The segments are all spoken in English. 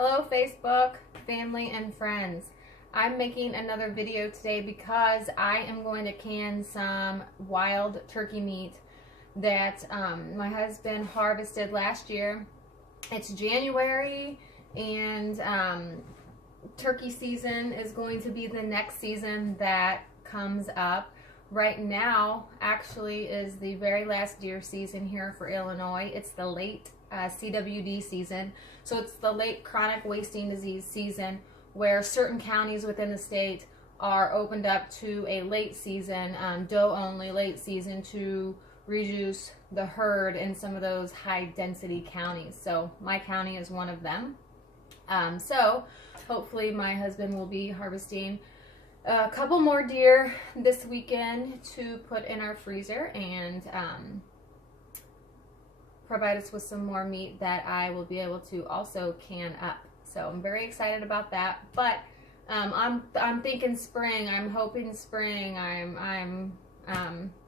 Hello Facebook, family and friends. I'm making another video today because I am going to can some wild turkey meat that my husband harvested last year. It's January and turkey season is going to be the next season that comes up. Right now actually is the very last deer season here for Illinois. It's the late CWD season. So it's the late chronic wasting disease season where certain counties within the state are opened up to a late season, doe only late season to reduce the herd in some of those high density counties. So my county is one of them. So hopefully my husband will be harvesting a couple more deer this weekend to put in our freezer and provide us with some more meat that I will be able to also can up. So I'm very excited about that. But I'm thinking spring. I'm hoping spring. I'm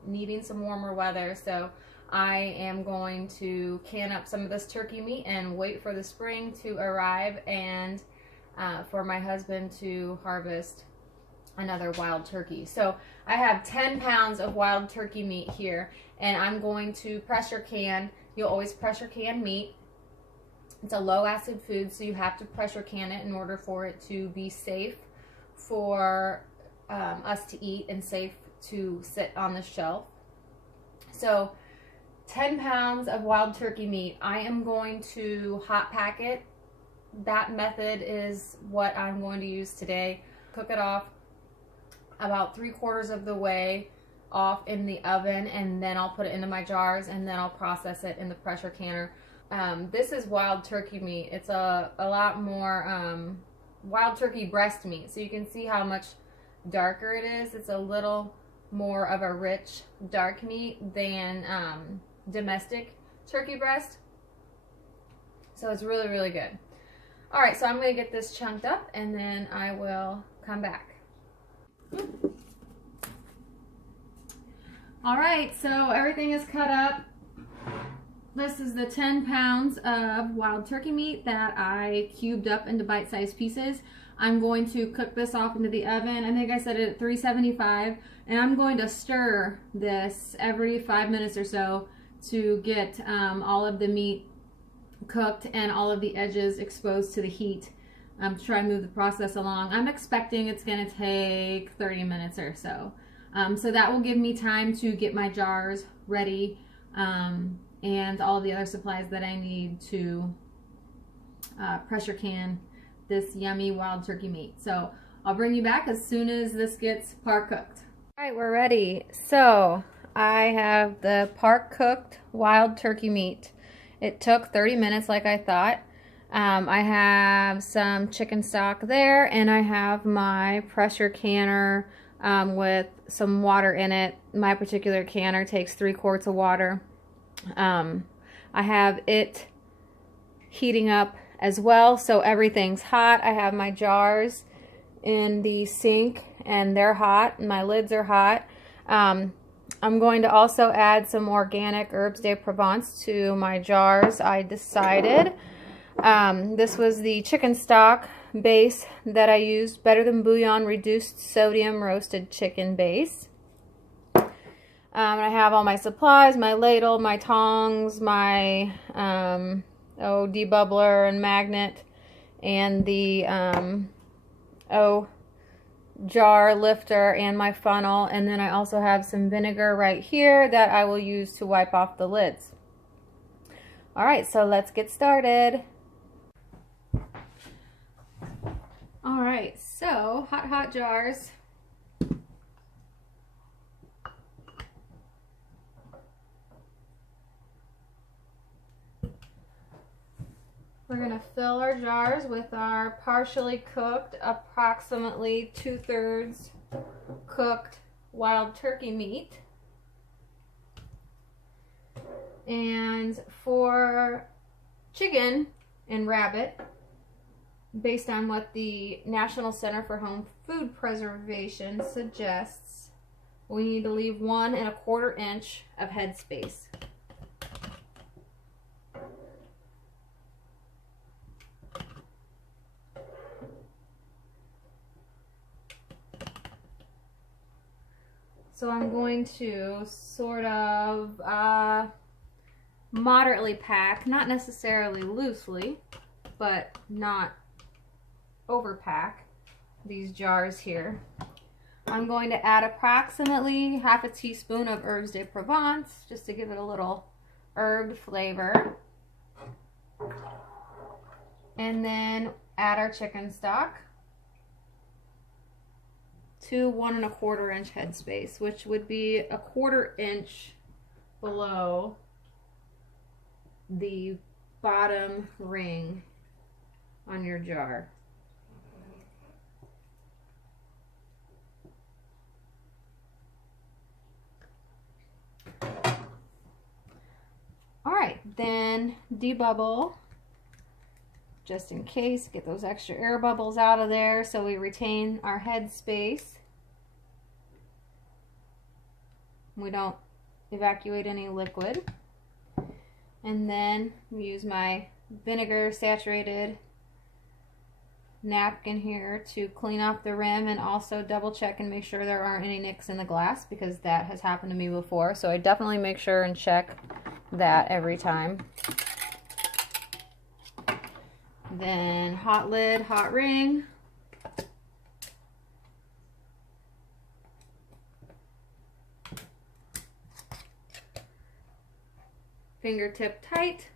needing some warmer weather. So I am going to can up some of this turkey meat and wait for the spring to arrive and for my husband to harvest another wild turkey. So I have 10 pounds of wild turkey meat here, and I'm going to pressure can. You'll always pressure can meat. It's a low acid food, so you have to pressure can it in order for it to be safe for us to eat and safe to sit on the shelf. So 10 pounds of wild turkey meat. I am going to hot pack it. That method is what I'm going to use today. Cook it off about 3/4 of the way off in the oven, and then I'll put it into my jars, and then I'll process it in the pressure canner. This is wild turkey meat. It's a lot more wild turkey breast meat, so you can see how much darker it is. It's a little more of a rich dark meat than domestic turkey breast, so it's really, really good. All right, so I'm going to get this chunked up, and then I will come back. All right, so everything is cut up. This is the 10 pounds of wild turkey meat that I cubed up into bite-sized pieces. I'm going to cook this off into the oven. I think I set it at 375, and I'm going to stir this every 5 minutes or so to get all of the meat cooked and all of the edges exposed to the heat. To try and move the process along. I'm expecting it's going to take 30 minutes or so. So that will give me time to get my jars ready and all the other supplies that I need to pressure can this yummy wild turkey meat. So I'll bring you back as soon as this gets par cooked. All right, we're ready. So I have the par cooked wild turkey meat. It took 30 minutes like I thought. I have some chicken stock there, and I have my pressure canner with some water in it. My particular canner takes 3 quarts of water. I have it heating up as well, so everything's hot. I have my jars in the sink, and they're hot. My lids are hot. I'm going to also add some organic herbs de Provence to my jars. I decided this was the chicken stock base that I used, Better Than Bouillon reduced sodium roasted chicken base. I have all my supplies, my ladle, my tongs, my debubbler and magnet, and the jar lifter, and my funnel, and then I also have some vinegar right here that I will use to wipe off the lids. Alright, so let's get started. Alright, so hot jars. We're going to fill our jars with our partially cooked, approximately 2/3 cooked wild turkey meat. And for chicken and rabbit, based on what the National Center for Home Food Preservation suggests, we need to leave 1 1/4 inch of head space. So I'm going to sort of moderately pack, not necessarily loosely, but not overpack these jars here. I'm going to add approximately half a teaspoon of herbes de Provence just to give it a little herb flavor. And then add our chicken stock to 1 1/4 inch headspace, which would be 1/4 inch below the bottom ring on your jar. All right, then debubble just in case, get those extra air bubbles out of there so we retain our head space. We don't evacuate any liquid. And then use my vinegar saturated napkin here to clean off the rim and also double check and make sure there aren't any nicks in the glass, because that has happened to me before. So I definitely make sure and check that every time. Then hot lid, hot ring. Fingertip tight.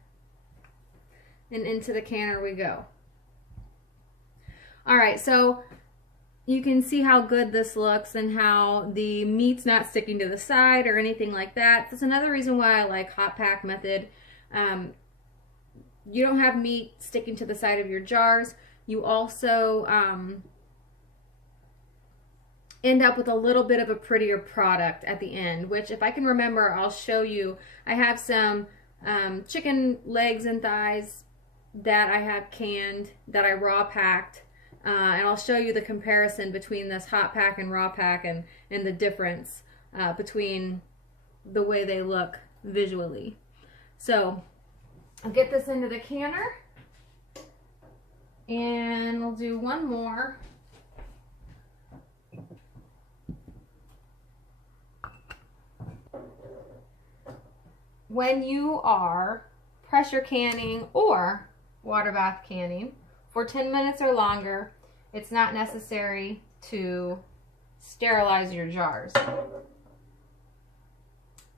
And into the canner we go. All right, so you can see how good this looks and how the meat's not sticking to the side or anything like that. That's another reason why I like hot pack method. You don't have meat sticking to the side of your jars. You also end up with a little bit of a prettier product at the end, which if I can remember, I'll show you. I have some chicken legs and thighs that I have canned, that I raw packed, and I'll show you the comparison between this hot pack and raw pack and the difference between the way they look visually. So I'll get this into the canner and we'll do one more. When you are pressure canning or water bath canning for 10 minutes or longer, it's not necessary to sterilize your jars.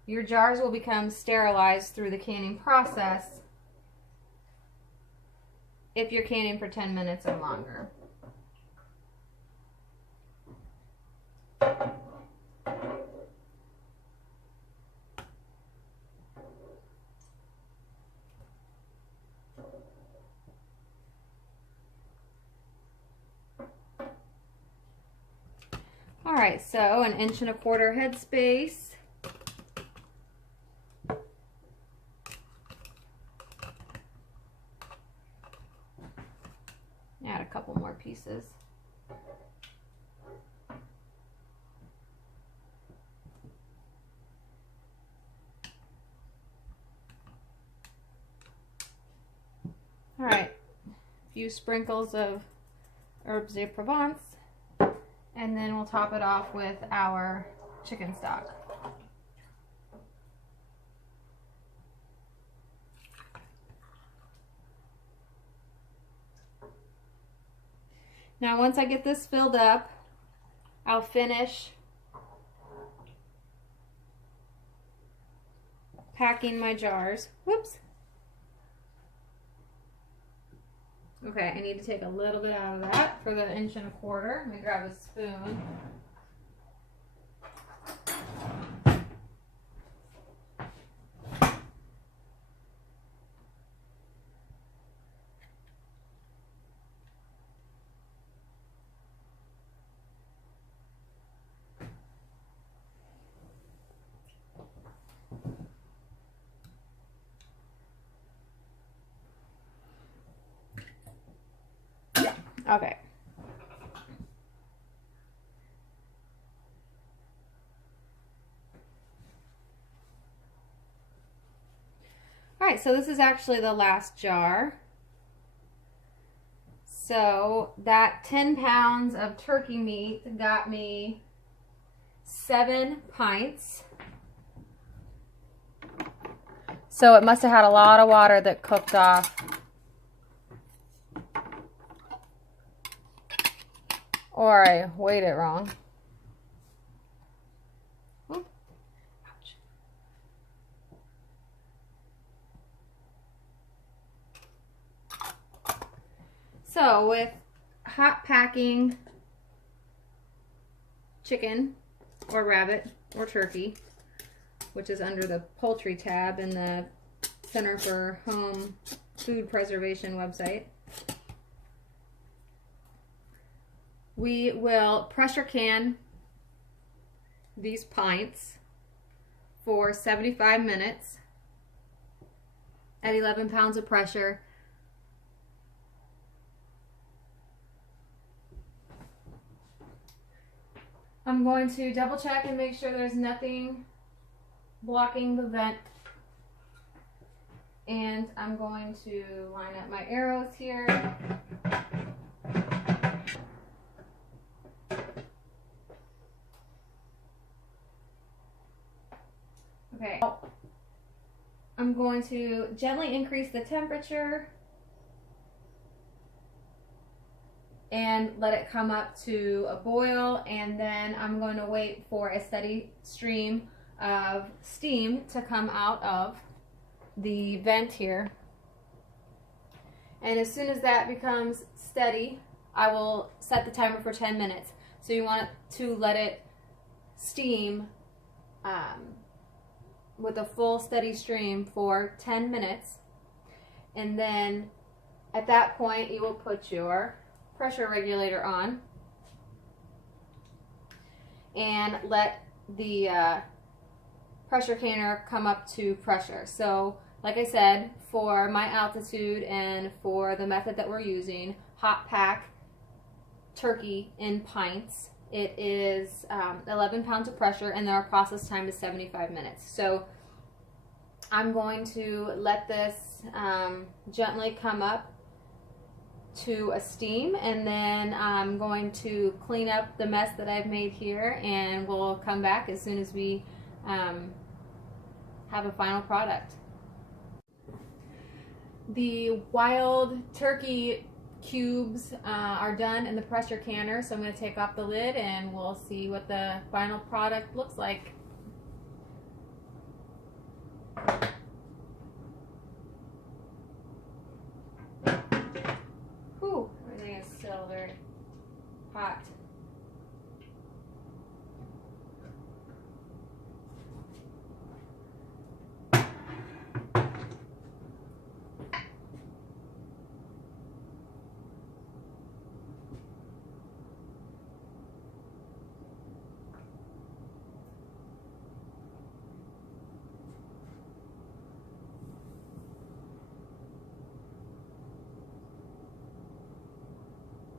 Your jars will become sterilized through the canning process if you're canning for 10 minutes or longer. All right, so 1 1/4 inch head space. Add a couple more pieces. All right, a few sprinkles of herbes de Provence, and then we'll top it off with our chicken stock. Now once I get this filled up, I'll finish packing my jars. Whoops. Okay, I need to take a little bit out of that for the 1 1/4 inch. Let me grab a spoon. Okay. All right, so this is actually the last jar. So that 10 pounds of turkey meat got me 7 pints. So it must have had a lot of water that cooked off. Or I weighed it wrong. Ouch. So with hot packing chicken or rabbit or turkey, which is under the poultry tab in the Center for Home Food Preservation website, we will pressure can these pints for 75 minutes at 11 pounds of pressure. I'm going to double check and make sure there's nothing blocking the vent. And I'm going to line up my arrows here. Okay. I'm going to gently increase the temperature and let it come up to a boil, and then I'm going to wait for a steady stream of steam to come out of the vent here. And as soon as that becomes steady, I will set the timer for 10 minutes. So you want to let it steam with a full steady stream for 10 minutes. And then at that point, you will put your pressure regulator on and let the pressure canner come up to pressure. So like I said, for my altitude and for the method that we're using, hot pack turkey in pints, it is 11 pounds of pressure, and our process time is 75 minutes. So I'm going to let this gently come up to a steam, and then I'm going to clean up the mess that I've made here, and we'll come back as soon as we have a final product. The wild turkey cubes are done in the pressure canner, so I'm going to take off the lid and we'll see what the final product looks like. Whew, everything is still very hot.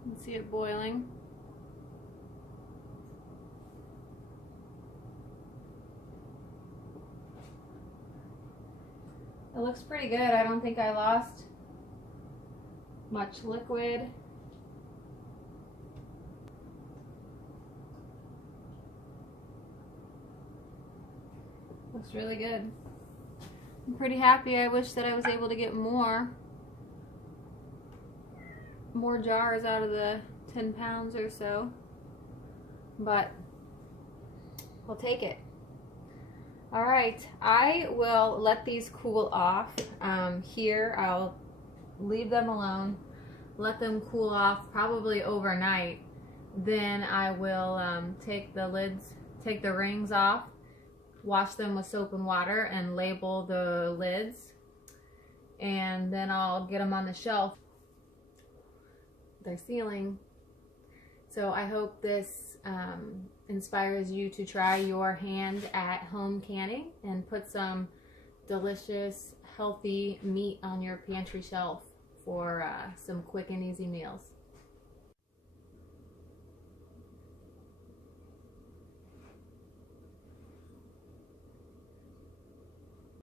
You can see it boiling. It looks pretty good. I don't think I lost much liquid. Looks really good. I'm pretty happy. I wish that I was able to get more jars out of the 10 pounds or so, but we'll take it. All right, I will let these cool off. Here I'll leave them alone, let them cool off probably overnight. Then I will take the rings off, wash them with soap and water, and label the lids, and then I'll get them on the shelf. They're sealing. So I hope this inspires you to try your hand at home canning and put some delicious, healthy meat on your pantry shelf for some quick and easy meals.